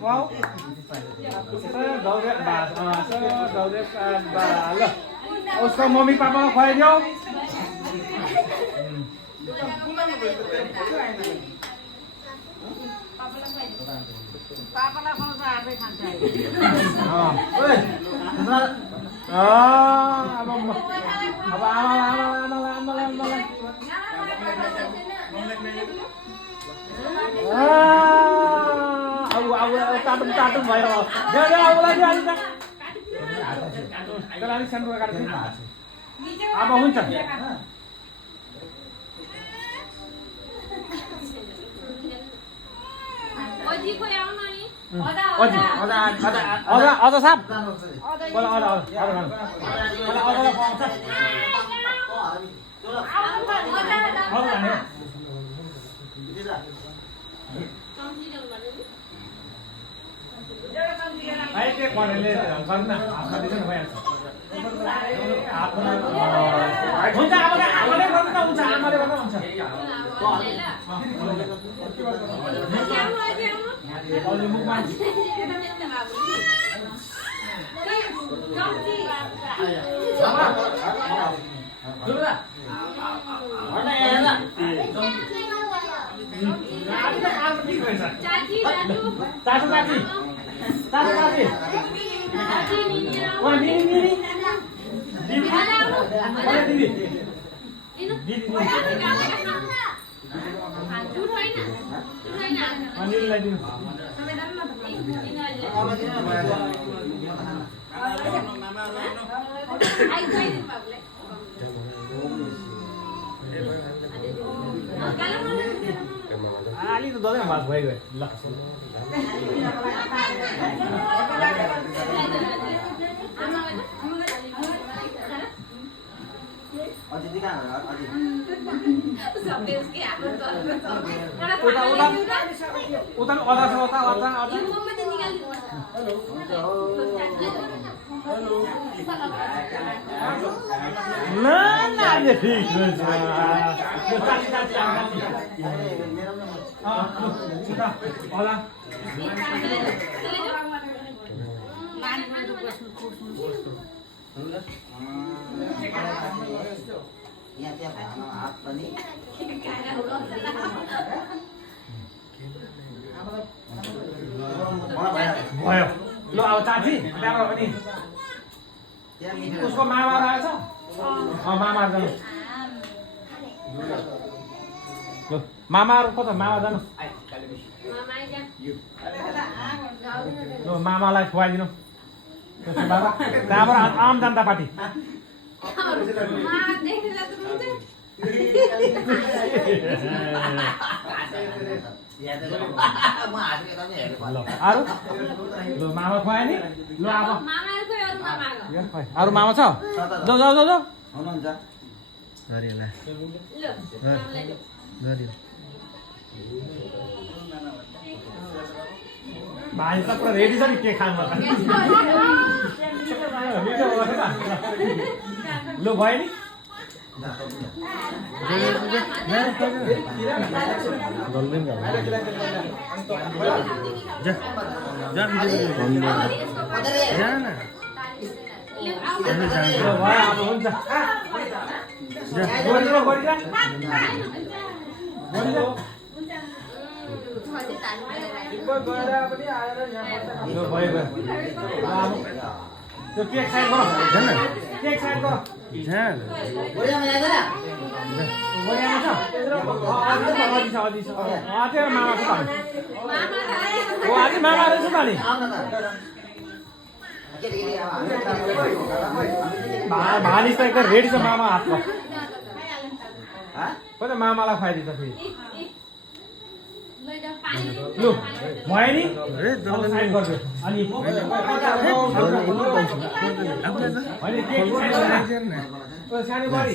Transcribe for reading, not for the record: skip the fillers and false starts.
खुवाऊ दौरे दौरे ल उसको मम्मी पापालाई खुवाइदियो पापालाई खुवाउँछ आफै खान्छ अब आमालाई टाटुम टाटुम भयो अलिक सानो अब हुन्छ अझ साप हुन्छ आमाले गर्दा हुन्छ आमाले गर्दा हुन्छ मुखमा अलि त दलै भात भइगयो ल भयो ल अब चाची ल्याएर पनि उसको मामा रहेछ मामा जानु मामाहरू कता मामा जानु ल मामालाई खुवाइदिनु त्यहाँबाट आम जनता पार्टी अरू ल मामा खुवायो नि ल अब अरू मामा छ जाऊ जाऊ जाऊ जाऊ भाइ त पुरा रेडी छ नि के खानु ल भयो नि त्यो केक साइड गर केक साइड गर मामा रहेछ त नि भानिस त एकदम रेडी छ मामा हातमा कता मामालाई खुवाइदिन्छ फेरि लु भयो नि साइड गर्छु अनि सानो बडी